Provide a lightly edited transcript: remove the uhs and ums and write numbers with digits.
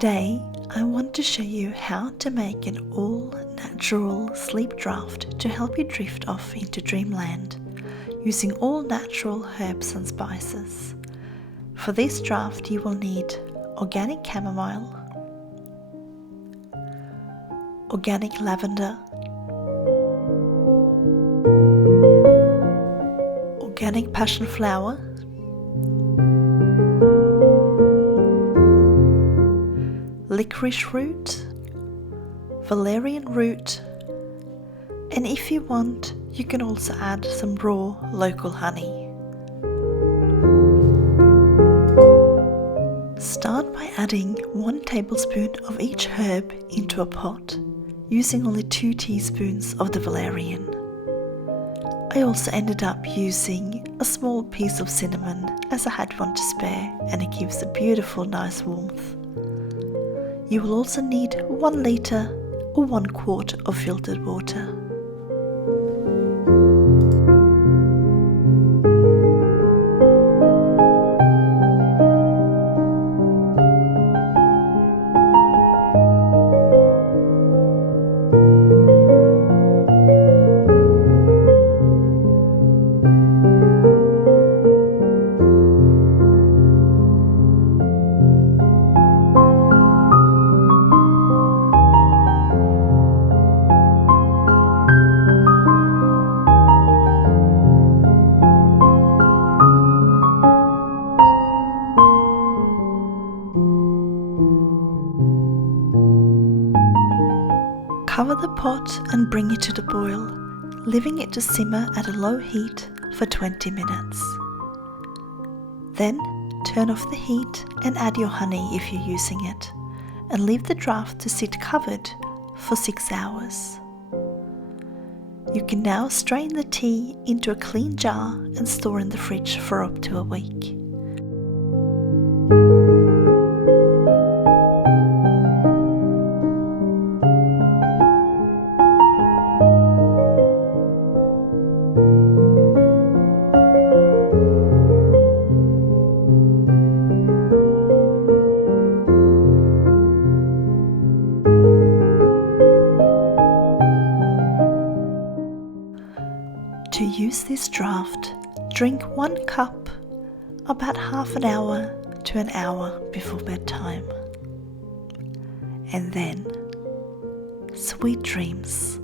Today, I want to show you how to make an all-natural sleep draft to help you drift off into dreamland using all natural herbs and spices. For this draft, you will need organic chamomile, organic lavender, organic passionflower, licorice root, valerian root, and if you want, you can also add some raw local honey. Start by adding 1 tablespoon of each herb into a pot, using only 2 teaspoons of the valerian. I also ended up using a small piece of cinnamon as I had one to spare, and it gives a beautiful nice warmth. You will also need 1 liter or 1 quart of filtered water. Cover the pot and bring it to the boil, leaving it to simmer at a low heat for 20 minutes. Then turn off the heat and add your honey if you're using it, and leave the draft to sit covered for 6 hours. You can now strain the tea into a clean jar and store in the fridge for up to a week. To use this draft, drink 1 cup about half an hour to an hour before bedtime. And then, sweet dreams.